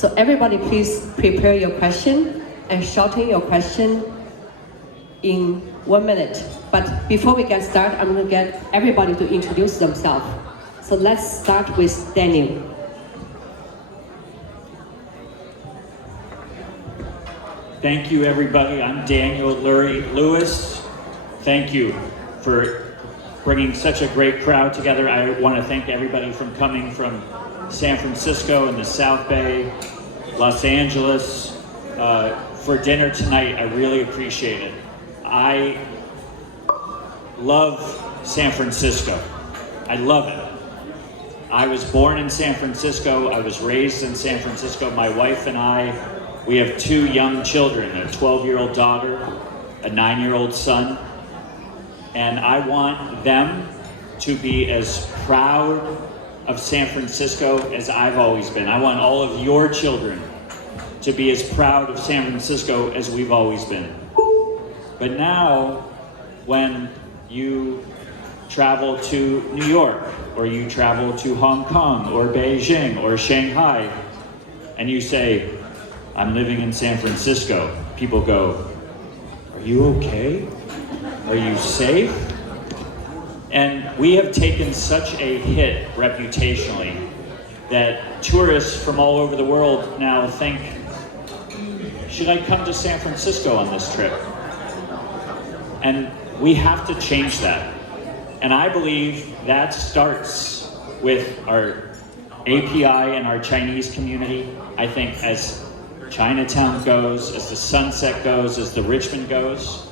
So everybody please prepare your question and shorten your question in 1 minute. But before we get started, I'm going to get everybody to introduce themselves. So let's start with Daniel. Thank you, everybody. I'm Daniel Lurie. Louis, thank you for bringing such a great crowd together. I want to thank everybody from coming from San Francisco and the South Bay, Los Angeles, for dinner tonight. I really appreciate it. I love San Francisco. I love it. I was born in San Francisco. I was raised in San Francisco. My wife and I, we have 2 young children, a 12-year-old daughter, a 9-year-old son. And I want them to be as proud of San Francisco as I've always been. I want all of your children to be as proud of San Francisco as we've always been. But now, when you travel to New York, or you travel to Hong Kong, or Beijing, or Shanghai, and you say, I'm living in San Francisco, people go, are you okay? Are you safe? And we have taken such a hit reputationally that tourists from all over the world now think, should I come to San Francisco on this trip? And we have to change that. And I believe that starts with our API and our Chinese community. I think as Chinatown goes, as the Sunset goes, as the Richmond goes,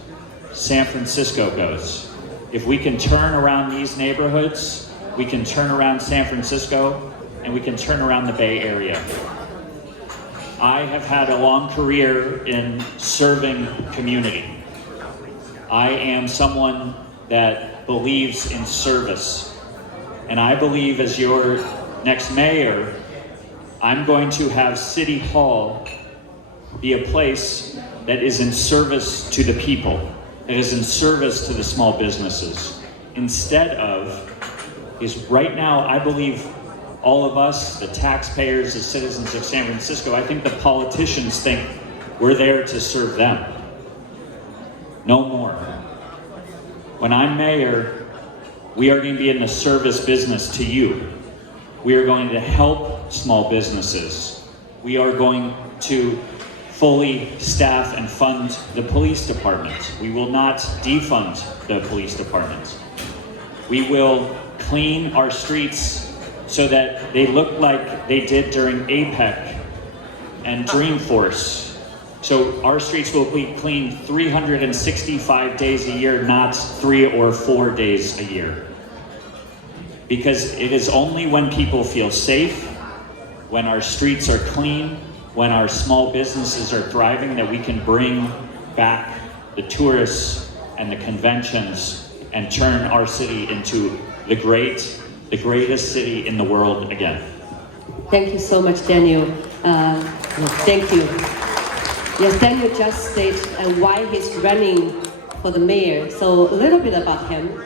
San Francisco goes. If we can turn around these neighborhoods, we can turn around San Francisco, and we can turn around the Bay Area. I have had a long career in serving community. I am someone that believes in service. And I believe as your next mayor, I'm going to have City Hall be a place that is in service to the people, that is in service to the small businesses. Instead of, is right now, I believe all of us, the taxpayers, the citizens of San Francisco, I think the politicians think we're there to serve them. No more. When I'm mayor, we are going to be in the service business to you. We are going to help small businesses. We are going to fully staff and fund the police department. We will not defund the police department. We will clean our streets so that they look like they did during APEC and Dreamforce. So our streets will be cleaned 365 days a year, not 3 or 4 days a year. Because it is only when people feel safe, when our streets are clean, when our small businesses are thriving, that we can bring back the tourists and the conventions and turn our city into the greatest city in the world again. Thank you so much, Daniel. Thank you. Yes, Daniel just stated why he's running for the mayor. So a little bit about him.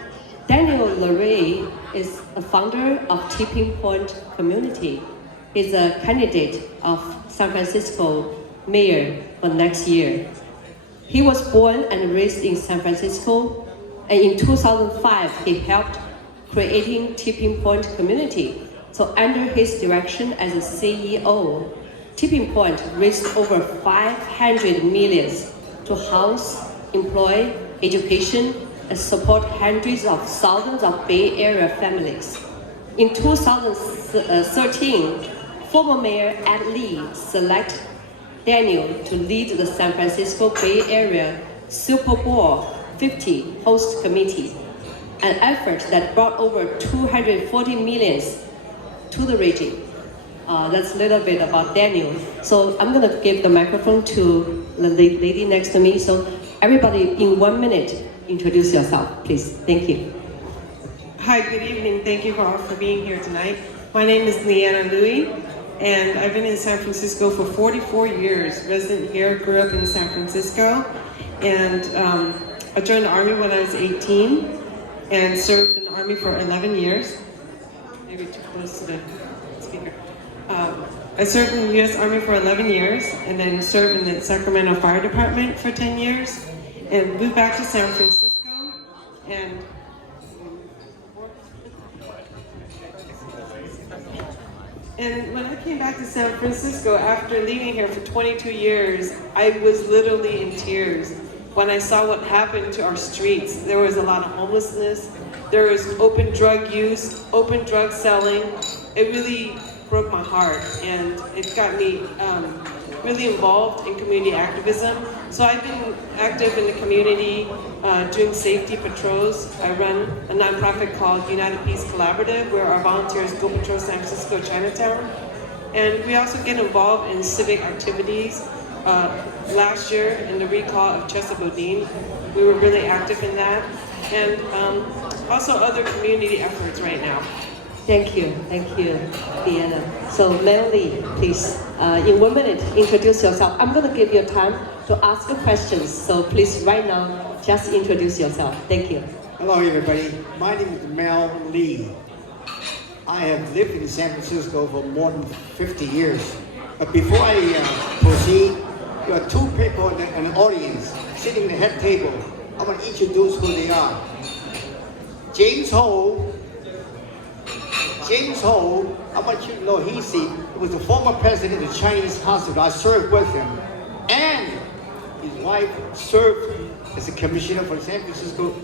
Daniel Lurie is a founder of Tipping Point Community. He's a candidate of San Francisco mayor for next year. He was born and raised in San Francisco, and in 2005, he helped creating Tipping Point Community. So under his direction as a CEO, Tipping Point raised over 500 million to house, employ, education, and support hundreds of thousands of Bay Area families. In 2013, former Mayor Ed Lee selected Daniel to lead the San Francisco Bay Area Super Bowl 50 host committee, an effort that brought over 240 million to the region. That's a little bit about Daniel. So I'm gonna give the microphone to the lady next to me. So everybody in 1 minute, introduce yourself, please. Thank you. Hi, good evening. Thank you all for being here tonight. My name is Leanna, Louie, and I've been in San Francisco for 44 years. Resident here, grew up in San Francisco, and I joined the Army when I was 18 and served in the Army for 11 years. Maybe too close to the speaker. I served in the U.S. Army for 11 years, and then served in the Sacramento Fire Department for 10 years, and moved back to San Francisco, and when I came back to San Francisco after leaving here for 22 years, I was literally in tears when I saw what happened to our streets. There was a lot of homelessness, there was open drug use, open drug selling. It really broke my heart, and it got me really involved in community activism. So I've been active in the community, doing safety patrols. I run a nonprofit called United Peace Collaborative, where our volunteers go patrol San Francisco Chinatown. And we also get involved in civic activities. Last year, in the recall of Chesa Bodine, we were really active in that. And also other community efforts right now. Thank you, Leanna. So Melly, please, in 1 minute, introduce yourself. I'm going to give you time to ask questions, so please, right now, just introduce yourself. Thank you. Hello, everybody. My name is Mel Lee. I have lived in San Francisco for more than 50 years. But before I proceed, there are two people in the audience sitting at the head table. I want to introduce who they are. James Ho, I want you to know he was the former president of the Chinese hospital. I served with him. And his wife served as a commissioner for the San Francisco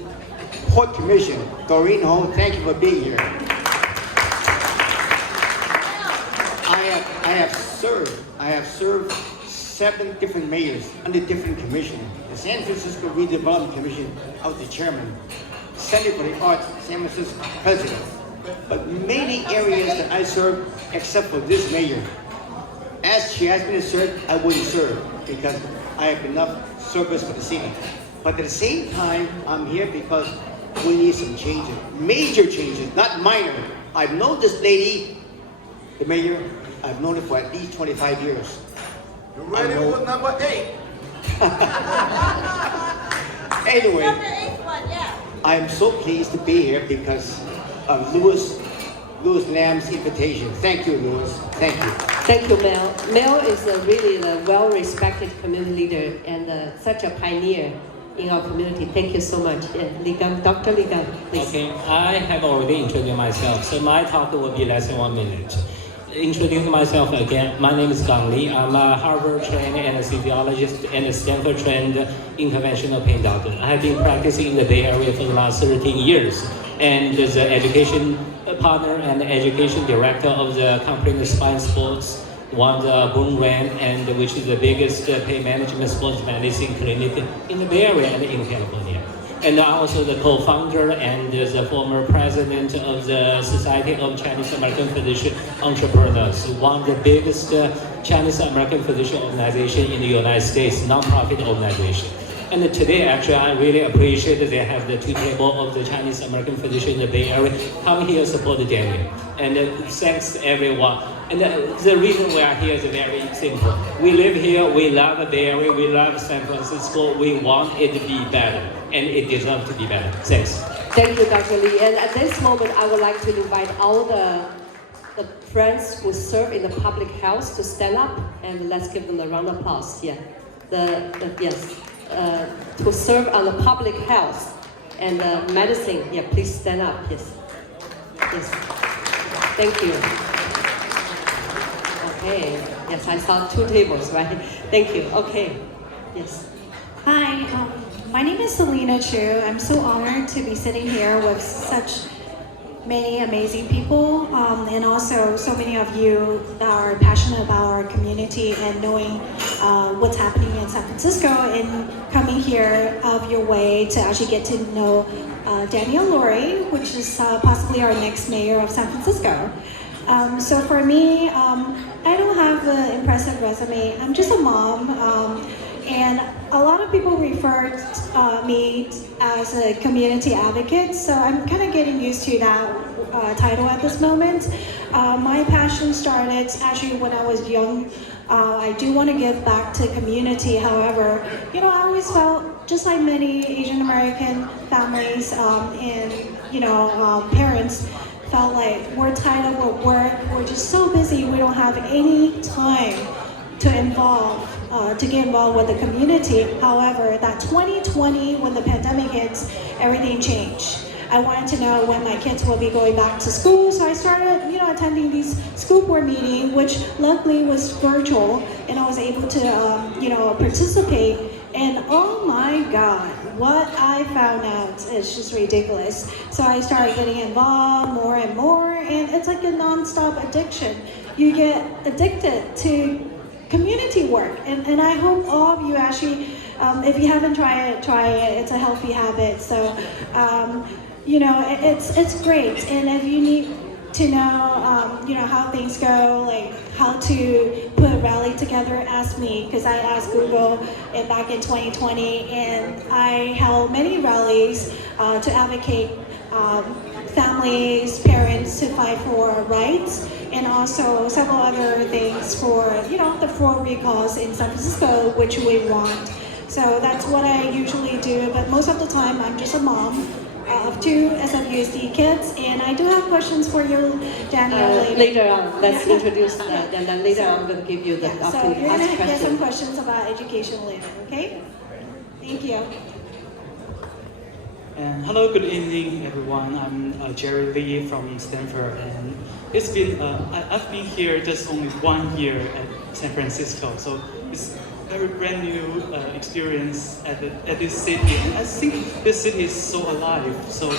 Port Commission. Doreen Ho, thank you for being here. I have served 7 different mayors under different commissions. The San Francisco Redevelopment Commission, I was the chairman. Center for the Arts, San Francisco president. But many areas that I serve, except for this mayor, as she asked me to serve, I wouldn't serve because I have enough service for the city. But at the same time, I'm here because we need some changes, major changes, not minor. I've known this lady, the mayor, I've known her for at least 25 years. You ready for number 8? Anyway, Number 8 one, yeah. I'm so pleased to be here because of Louis Lam's invitation. Thank you, Louis. Thank you. Thank you, Mel. Mel is really a well-respected community leader and such a pioneer in our community. Thank you so much. Ligam, Dr. Ligam, please. Okay, I have already introduced myself, so my talk will be less than 1 minute. Introducing myself again, my name is Gang Li. I'm a Harvard-trained anesthesiologist and a Stanford-trained interventional pain doctor. I have been practicing in the Bay Area for the last 13 years, and as an education partner and education director of the comprehensive spine sports, won the Boone Ran, and which is the biggest pain management sports medicine clinic in the Bay Area and in California. And I'm also the co-founder and the former president of the Society of Chinese American Physician Entrepreneurs, one of the biggest Chinese American physician organization in the United States, non-profit organization. And today, actually, I really appreciate that they have the 2 tables of the Chinese American physician in the Bay Area come here support Daniel. And thanks everyone. And the reason we are here is very simple. We live here, we love the Bay Area, we love San Francisco, we want it to be better, and it deserves to be better. Thanks. Thank you, Dr. Lee. And at this moment, I would like to invite all the friends who serve in the public health to stand up, and let's give them a round of applause. Yeah, to serve on the public health and medicine. Yeah, please stand up. Yes. Thank you. Okay. Yes, I saw 2 tables, right? Thank you. Okay. Yes. Hi, my name is Selena Chu. I'm so honored to be sitting here with such many amazing people, and also so many of you that are passionate about our community and knowing what's happening in San Francisco and coming here of your way to actually get to know Daniel Lurie, which is possibly our next mayor of San Francisco. So for me, I don't have an impressive resume. I'm just a mom, and a lot of people refer me as a community advocate, so I'm kind of getting used to that title at this moment. My passion started actually when I was young. I do want to give back to community. However, I always felt, just like many Asian American families and parents, felt like we're tied up with work, we're just so busy, we don't have any time to get involved with the community. However, that 2020, when the pandemic hits, everything changed. I wanted to know when my kids will be going back to school, so I started, attending these school board meetings, which luckily was virtual, and I was able to, participate. And oh my God, what I found out is just ridiculous. So I started getting involved more and more, and it's like a non-stop addiction. You get addicted to community work, and I hope all of you actually, if you haven't tried it, try it. It's a healthy habit. So, it's great. And if you need to know, how things go, like how to put a rally together, ask me, because I asked Google back in 2020, and I held many rallies to advocate families, parents to fight for rights, and also several other things for, the 4 recalls in San Francisco, which we want. So that's what I usually do, but most of the time I'm just a mom of 2 SFUSD kids, and I do have questions for you, Daniel, later on. Let's introduce that, and then later on I'm going to give you the So opportunity you're to going ask to get some questions. questions about education later, okay? Thank you. And hello, good evening, everyone. I'm Jerry Lee from Stanford, and it's been I've been here just only 1 year at San Francisco, so it's very brand new experience at this city, and I think this city is so alive. So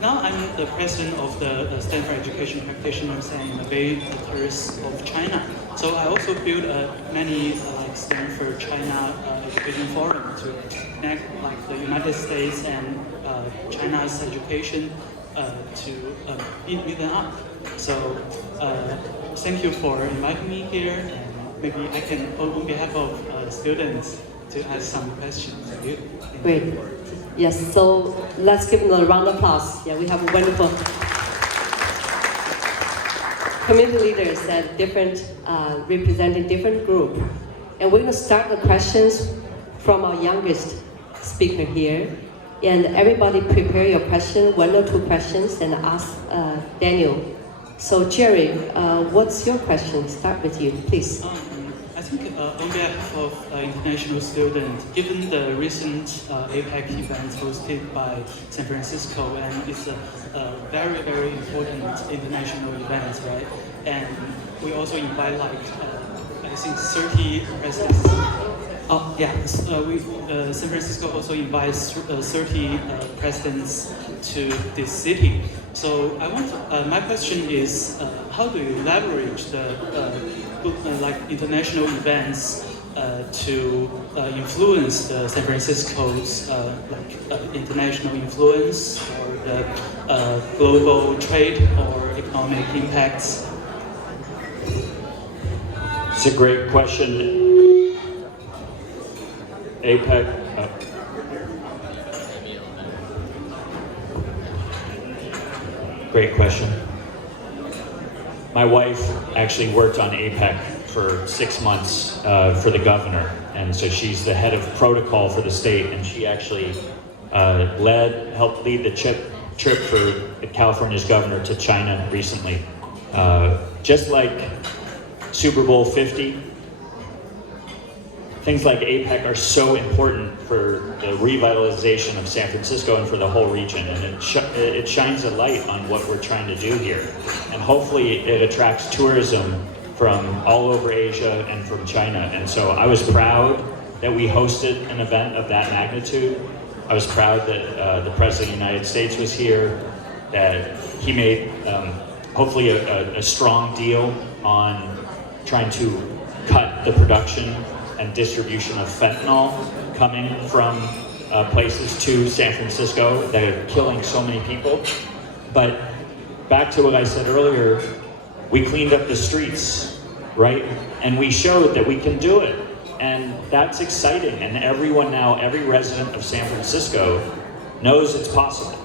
now I'm the president of the Stanford Education Practitioners and Innovators of China. So I also built many like Stanford China Education Forum to connect like the United States and China's education to meet them up. So thank you for inviting me here, and maybe I can, on behalf of students, to ask some questions to you. Great. Yes, so let's give them a round of applause. Yeah, we have a wonderful community leaders and different, representing different group. And we're going to start the questions from our youngest speaker here. And everybody prepare your question, 1 or 2 questions, and ask Daniel. So Jerry, what's your question? Start with you, please. I think on behalf of international students, given the recent APEC event hosted by San Francisco, and it's a very, very important international event, right? And we also invite like, I think 30 presidents. San Francisco also invites 30 presidents to this city. So I want my question is, how do you leverage the international events to influence the San Francisco's international influence, or the global trade or economic impacts? It's a great question. APEC. Great question. My wife actually worked on APEC for 6 months for the governor, and so she's the head of protocol for the state, and she actually helped lead the trip for California's governor to China recently. Just like Super Bowl 50, things like APEC are so important for the revitalization of San Francisco and for the whole region, and it shines a light on what we're trying to do here. And hopefully it attracts tourism from all over Asia and from China. And so I was proud that we hosted an event of that magnitude. I was proud that the President of the United States was here, that he made hopefully a strong deal on trying to cut the production and distribution of fentanyl coming from places to San Francisco that are killing so many people. But back to what I said earlier, we cleaned up the streets, right? And we showed that we can do it. And that's exciting. And everyone now, every resident of San Francisco knows it's possible.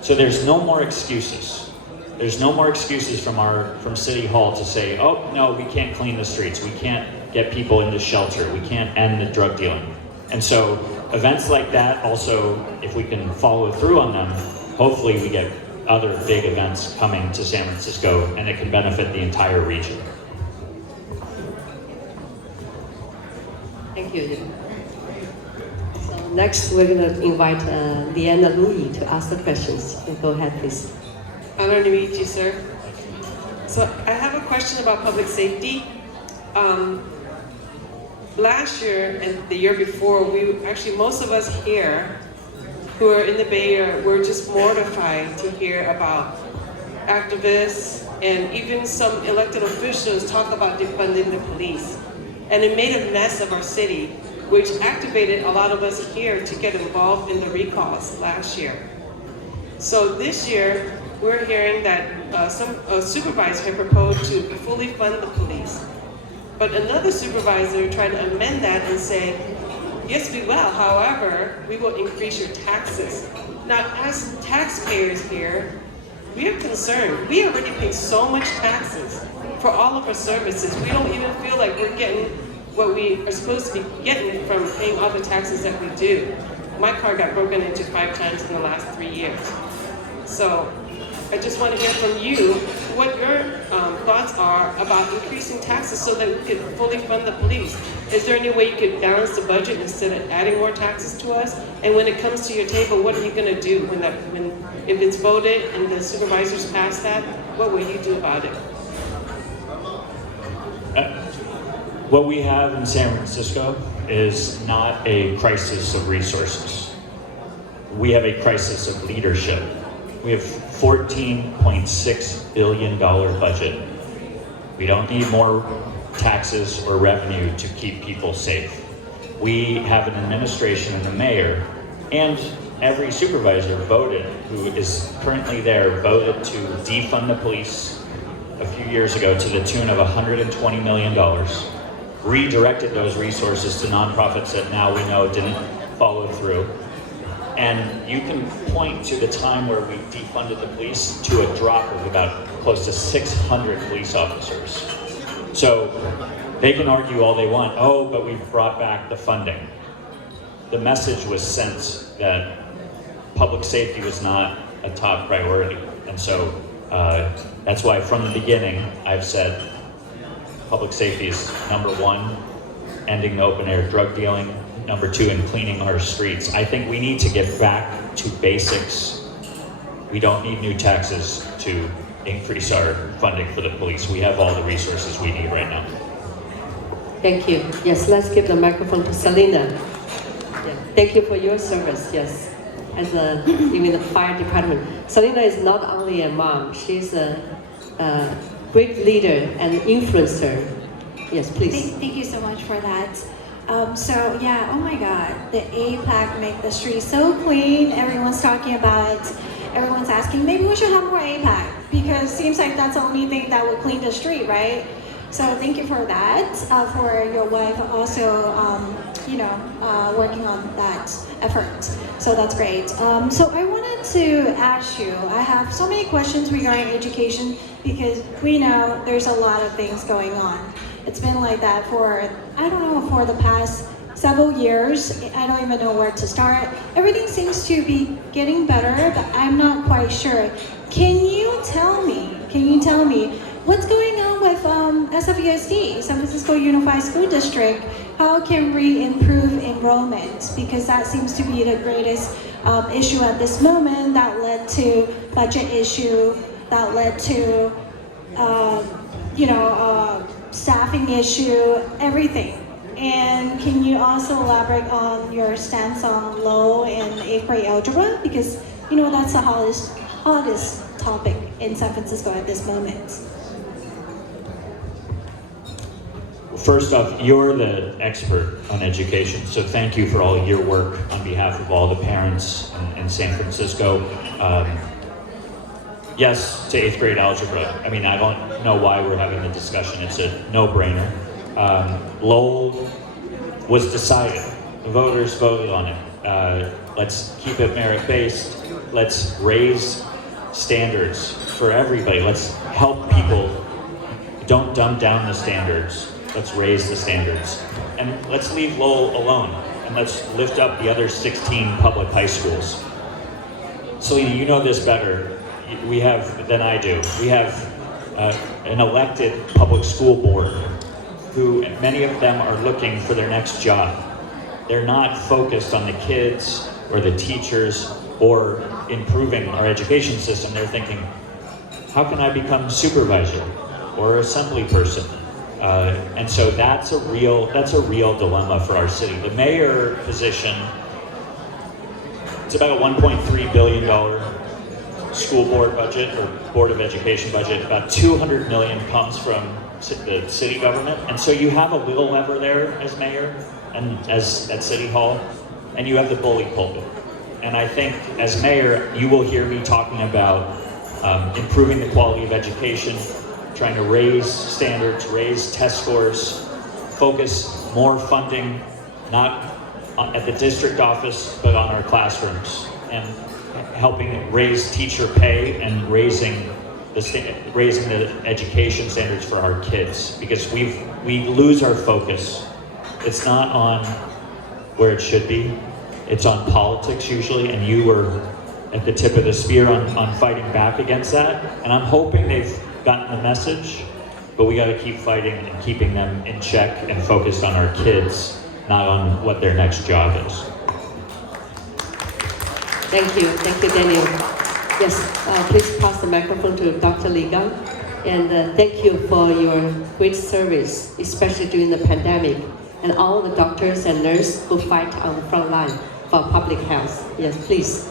So there's no more excuses. There's no more excuses from City Hall to say, oh, no, we can't clean the streets. We can't get people into shelter. We can't end the drug dealing. And so events like that also, if we can follow through on them, hopefully we get other big events coming to San Francisco, and it can benefit the entire region. Thank you. So next, we're going to invite Leanna Louie to ask the questions. Go ahead, please. Honor to meet you, sir. So I have a question about public safety. Last year and the year before, most of us here who are in the Bay Area were just mortified to hear about activists and even some elected officials talk about defunding the police. And it made a mess of our city, which activated a lot of us here to get involved in the recalls last year. So this year, we're hearing that some supervisor had proposed to fully fund the police. But another supervisor tried to amend that and say, yes, we will. However, we will increase your taxes. Now, as taxpayers here, we are concerned. We already pay so much taxes for all of our services. We don't even feel like we're getting what we are supposed to be getting from paying all the taxes that we do. My car got broken into 5 times in the last 3 years. So I just want to hear from you what your thoughts are about increasing taxes so that we could fully fund the police. Is there any way you could balance the budget instead of adding more taxes to us? And when it comes to your table, what are you going to do if it's voted and the supervisors pass that? What will you do about it? What we have in San Francisco is not a crisis of resources. We have a crisis of leadership. We have $14.6 billion budget. We don't need more taxes or revenue to keep people safe. We have an administration and a mayor, and every supervisor who is currently there, voted to defund the police a few years ago to the tune of $120 million, redirected those resources to nonprofits that now we know didn't follow through. And you can point to the time where we defunded the police to a drop of about close to 600 police officers. So they can argue all they want, oh, but we've brought back the funding. The message was sent that public safety was not a top priority. And so that's why from the beginning I've said public safety is number 1, ending the open air drug dealing, number 2, in cleaning our streets. I think we need to get back to basics. We don't need new taxes to increase our funding for the police. We have all the resources we need right now. Thank you. Yes, let's give the microphone to Selena. Yeah. Thank you for your service, yes, as in the fire department. Selena is not only a mom, she's a great leader and influencer. Yes, please. Thank you so much for that. So yeah, oh my God, the APAC make the streets so clean. Everyone's talking about it. Everyone's asking, maybe we should have more APAC because it seems like that's the only thing that will clean the street, right? So thank you for that, for your wife also, working on that effort. So that's great. So I wanted to ask you, I have so many questions regarding education because we know there's a lot of things going on. It's been like that for the past several years. I don't even know where to start. Everything seems to be getting better, but I'm not quite sure. Can you tell me what's going on with SFUSD, San Francisco Unified School District? How can we improve enrollment? Because that seems to be the greatest issue at this moment that led to budget issue, that led to staffing issue, everything. And can you also elaborate on your stance on low and 8th grade algebra? Because that's the hottest topic in San Francisco at this moment. First off, you're the expert on education, so thank you for all your work on behalf of all the parents in San Francisco. Yes to 8th grade algebra. I mean, I don't know why we're having the discussion. It's a no-brainer. Lowell was decided. The voters voted on it. Let's keep it merit-based. Let's raise standards for everybody. Let's help people. Don't dumb down the standards. Let's raise the standards. And let's leave Lowell alone. And let's lift up the other 16 public high schools. Selena, you know this better. than I do. We have an elected public school board who many of them are looking for their next job. They're not focused on the kids or the teachers or improving our education system. They're thinking, how can I become supervisor or assembly person? And so that's a real dilemma for our city. The mayor position, it's about a $1.3 billion school board budget or Board of Education budget. About 200 million comes from the city government. And so you have a little lever there as mayor and as at City Hall, and you have the bully pulpit. And I think as mayor, you will hear me talking about improving the quality of education, trying to raise standards, raise test scores, focus more funding, not at the district office, but on our classrooms, and helping raise teacher pay and raising the education standards for our kids, because we lose our focus. It's not on where it should be. It's on politics usually, and you were at the tip of the spear on fighting back against that. And I'm hoping they've gotten the message, but we got to keep fighting and keeping them in check and focused on our kids, not on what their next job is. Thank you, Daniel. Yes, please pass the microphone to Dr. Li Gang. And thank you for your great service, especially during the pandemic, and all the doctors and nurses who fight on the front line for public health. Yes, please.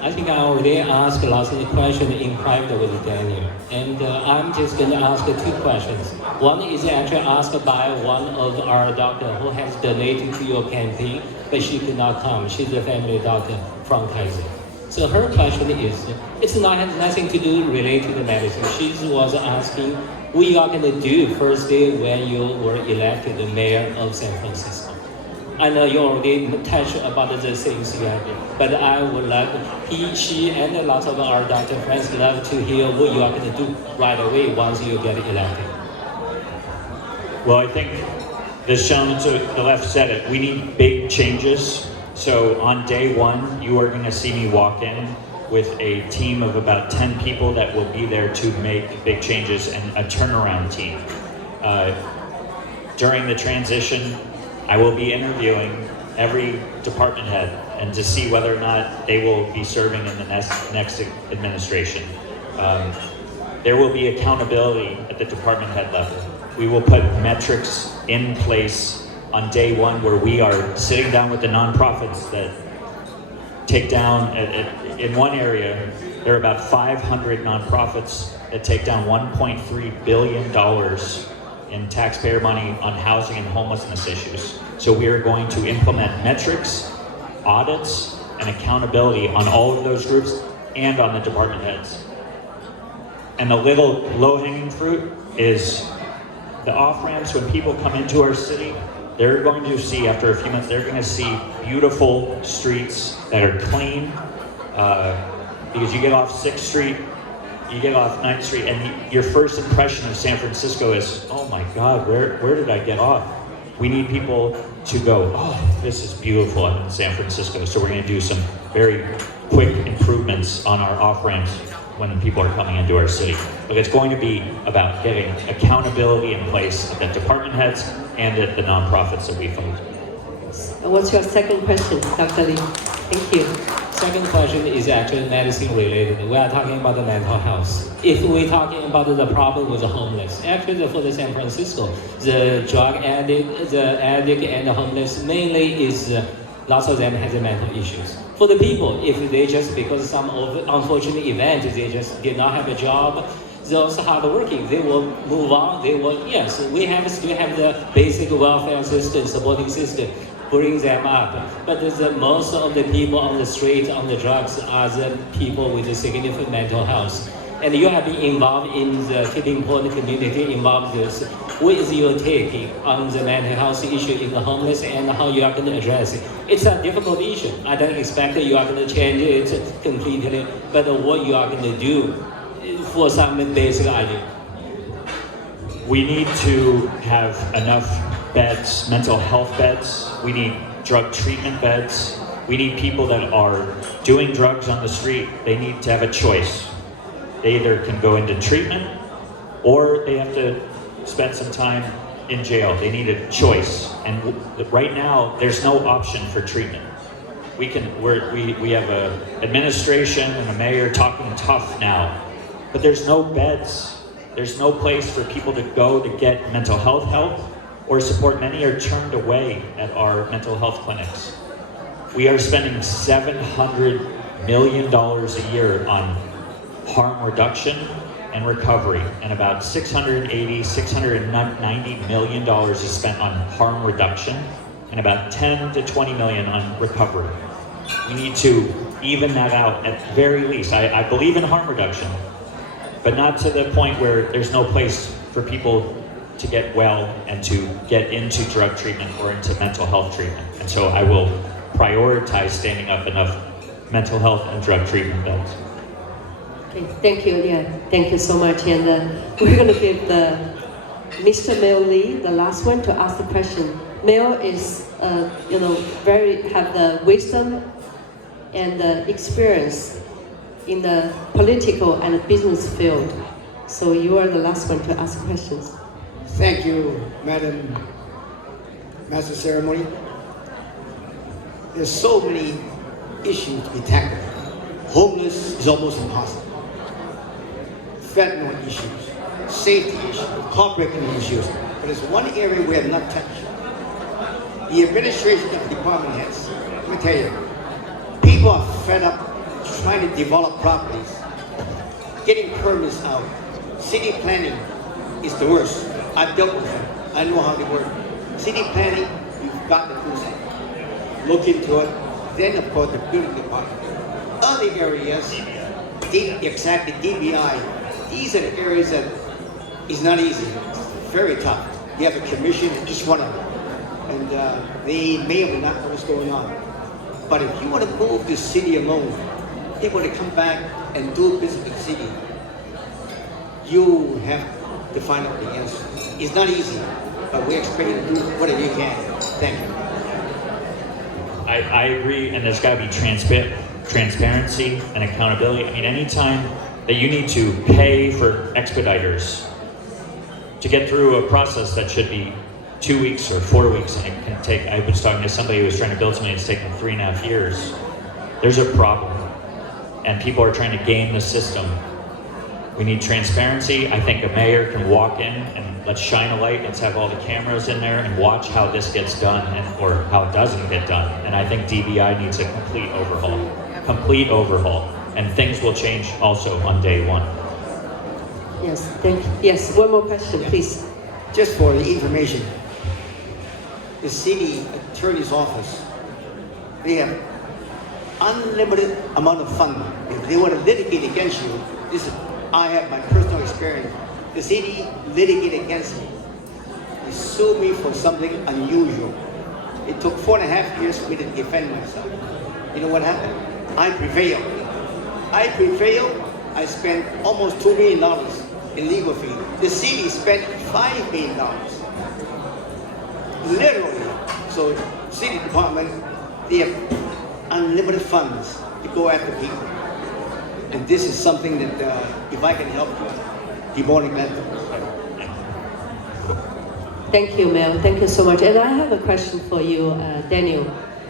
I think I already asked lots of questions in private with Daniel, and I'm just going to ask two questions. One is actually asked by one of our doctors who has donated to your campaign, but she could not come. She's a family doctor from Kaiser. So her question is, it's not has nothing to do related to medicine. She was asking, what you are going to do first day when you were elected the mayor of San Francisco. I know you already touched about the things you have, but I would like she and lots of our doctor friends love to hear what you are going to do right away once you get elected. Well, I think this gentleman to the left said it. We need big changes. So on day one, you are going to see me walk in with a team of about 10 people that will be there to make big changes, and a turnaround team. During the transition, I will be interviewing every department head and to see whether or not they will be serving in the next administration. There will be accountability at the department head level. We will put metrics in place on day one where we are sitting down with the nonprofits that take down, in one area, there are about 500 nonprofits that take down $1.3 billion in taxpayer money on housing and homelessness issues. So we are going to implement metrics, audits, and accountability on all of those groups and on the department heads. And the little low-hanging fruit is the off-ramps. When people come into our city, they're going to see, after a few months, they're going to see beautiful streets that are clean, because you get off 6th Street, you get off 9th Street, and your first impression of San Francisco is, oh my God, where did I get off? We need people to go, oh, this is beautiful in San Francisco. So we're going to do some very quick improvements on our off-ramps when people are coming into our city. But it's going to be about getting accountability in place at the department heads and at the nonprofits that we fund. What's your second question, Dr. Li? Thank you. Second question is actually medicine related. We are talking about the mental health. If we're talking about the problem with the homeless, actually for the San Francisco, the drug addict, and the homeless mainly is lots of them have the mental issues. For the people, if they just because some unfortunate event, they just did not have a job, those hardworking, they will move on. They will, yes, we still have the basic welfare system, supporting system, bring them up. But most of the people on the street, on the drugs, are the people with a significant mental health. And you have been involved in the tipping point community, involved this. What is your take on the mental health issue in the homeless and how you are going to address it? It's a difficult issue. I don't expect that you are going to change it completely, but what you are going to do for some basic idea. We need to have enough beds, mental health beds. We need drug treatment beds. We need people that are doing drugs on the street. They need to have a choice. They either can go into treatment or they have to spend some time in jail. They need a choice. And right now, there's no option for treatment. We have an administration and a mayor talking tough now, but there's no beds. There's no place for people to go to get mental health help or support. Many are turned away at our mental health clinics. We are spending $700 million a year on harm reduction and recovery, and about $690 million is spent on harm reduction, and about 10 to 20 million on recovery. We need to even that out at very least. I believe in harm reduction, but not to the point where there's no place for people to get well and to get into drug treatment or into mental health treatment. And so I will prioritize standing up enough mental health and drug treatment beds. Okay, thank you. Yeah, thank you so much. And we're going to give Mr. Mel Lee, the last one, to ask the question. Mel is, have the wisdom and the experience in the political and business field. So you are the last one to ask questions. Thank you, Madam Master Ceremony. There's so many issues to be tackled. Homeless is almost impossible. Fentanyl issues, safety issues, heartbreaking issues. But there's one area we have not touched. The administration of the department heads, let me tell you, people are fed up trying to develop properties, getting permits out. City planning is the worst. I've dealt with them. I know how they work. City planning, you've got to do something. Look into it. Then, of course, the building department. Other areas, exactly DBI, these are the areas that is not easy. It's very tough. You have a commission in each one of them. And they may or may not know what's going on. But if you want to move the city alone, people to come back and do business with the city, you have to find out the answer. It's not easy, but we expect you to do whatever you can. Thank you. I agree, and there's got to be transparency and accountability. I mean, anytime that you need to pay for expediters to get through a process that should be 2 weeks or 4 weeks, and it can take, I was talking to somebody who was trying to build something that's taken 3.5 years. There's a problem, and people are trying to game the system. We need transparency. I think a mayor can walk in and let's shine a light, let's have all the cameras in there and watch how this gets done or how it doesn't get done. And I think DBI needs a complete overhaul, and things will change also on day one. Yes, thank you. Yes, one more question, please. Just for the information, the city attorney's office, they have unlimited amount of funding. If they want to litigate against you, this is, I have my personal experience. The city litigated against me. They sued me for something unusual. It took 4.5 years for me to defend myself. You know what happened? I prevailed. I spent almost $2 million in legal fees. The city spent $5 million. Literally. So, city department, they have unlimited funds to go after people. And this is something that, if I can help you, be more than glad to. Thank you, Mel. Thank you so much. And I have a question for you, Daniel.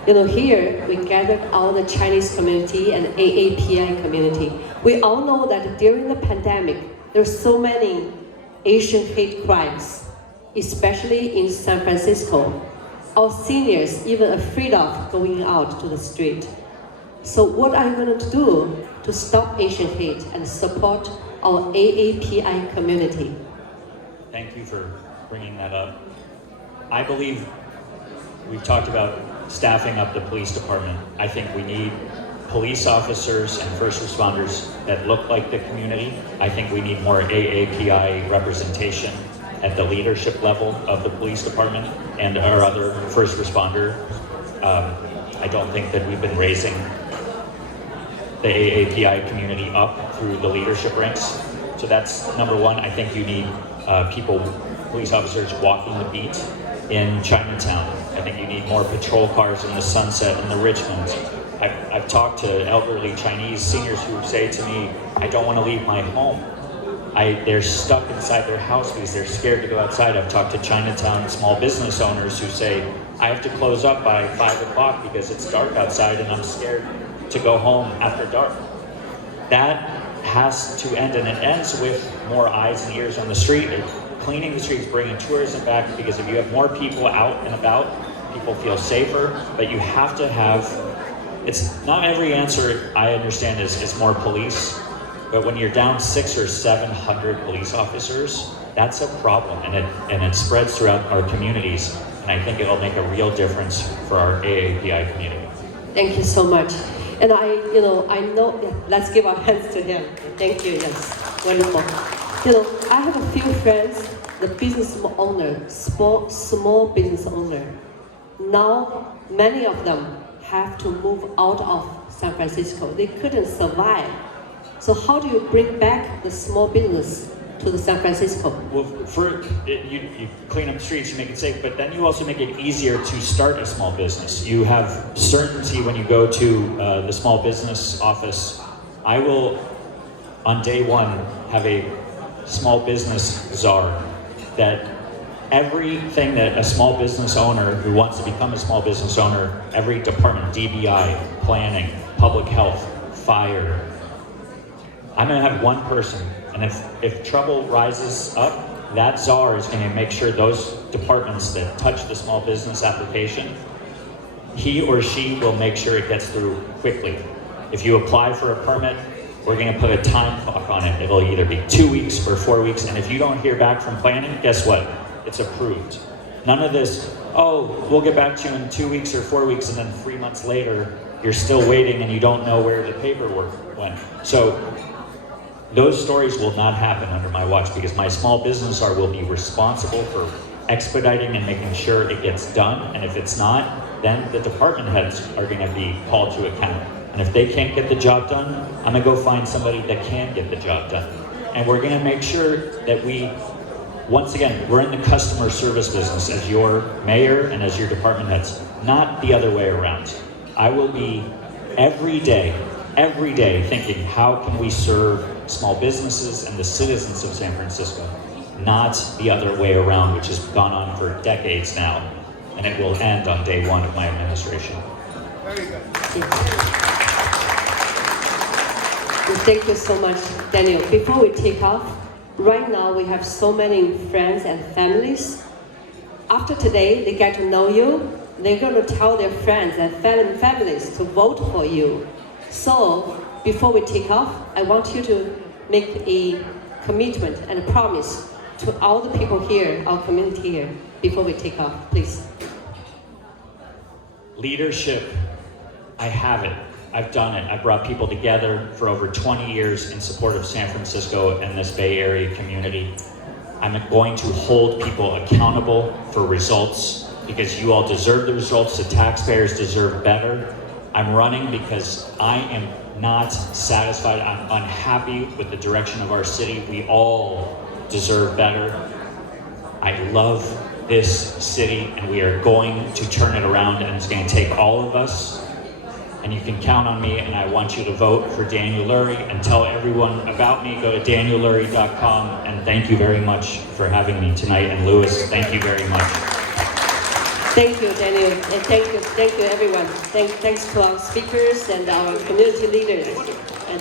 You know, here we gathered all the Chinese community and AAPI community. We all know that during the pandemic, there's so many Asian hate crimes, especially in San Francisco. Our seniors even afraid of going out to the street. So what are you going to do to stop Asian hate and support our AAPI community? Thank you for bringing that up. I believe we've talked about staffing up the police department. I think we need police officers and first responders that look like the community. I think we need more AAPI representation at the leadership level of the police department and our other first responder. I don't think that we've been raising the AAPI community up through the leadership ranks. So that's number one. I think you need people police officers walking the beat in Chinatown. I think you need more patrol cars in the Sunset and the Richmond. I've talked to elderly Chinese seniors who say to me, I don't want to leave my home. They're stuck inside their house because they're scared to go outside. I've talked to Chinatown small business owners who say, I have to close up by 5 o'clock because it's dark outside and I'm scared to go home after dark. That has to end, and it ends with more eyes and ears on the street. Cleaning the streets, bringing tourism back, because if you have more people out and about, people feel safer, but you have to have, it's not every answer I understand is more police, but when you're down 600 or 700 police officers, that's a problem, and it spreads throughout our communities, and I think it'll make a real difference for our AAPI community. Thank you so much. And I know, let's give our hands to him. Thank you, yes, wonderful. I have a few friends, the business owner, small business owner. Now, many of them have to move out of San Francisco. They couldn't survive. So how do you bring back the small business to the San Francisco? Well, you clean up the streets, you make it safe, but then you also make it easier to start a small business. You have certainty when you go to the small business office. I will, on day one, have a small business czar, that everything that a small business owner who wants to become a small business owner, every department, DBI, planning, public health, fire, I'm gonna have one person, and if trouble rises up, that czar is gonna make sure those departments that touch the small business application, he or she will make sure it gets through quickly. If you apply for a permit, we're gonna put a time clock on it. It'll either be 2 weeks or 4 weeks, and if you don't hear back from planning, guess what? It's approved. None of this, oh, we'll get back to you in 2 weeks or 4 weeks, and then 3 months later, you're still waiting and you don't know where the paperwork went. So those stories will not happen under my watch, because my small business owner will be responsible for expediting and making sure it gets done. And if it's not, then the department heads are gonna be called to account. And if they can't get the job done, I'm gonna go find somebody that can get the job done. And we're gonna make sure that once again, we're in the customer service business as your mayor and as your department heads, not the other way around. I will be every day thinking, how can we serve small businesses and the citizens of San Francisco, not the other way around, which has gone on for decades now, and it will end on day one of my administration. Very good. Thank you so much, Daniel. Before we take off, right now we have so many friends and families. After today, they get to know you. They're going to tell their friends and families to vote for you. So, before we take off, I want you to make a commitment and a promise to all the people here, our community here, before we take off, please. Leadership, I have it. I've done it. I brought people together for over 20 years in support of San Francisco and this Bay Area community. I'm going to hold people accountable for results, because you all deserve the results. The taxpayers deserve better. I'm running because I am not satisfied. I'm unhappy with the direction of our city. We all deserve better. I love this city, and we are going to turn it around, and it's going to take all of us. And you can count on me, and I want you to vote for Daniel Lurie and tell everyone about me. Go to daniellurie.com, and thank you very much for having me tonight. And Louis, thank you very much. Thank you, Daniel, and thank you everyone. Thanks to our speakers and our community leaders.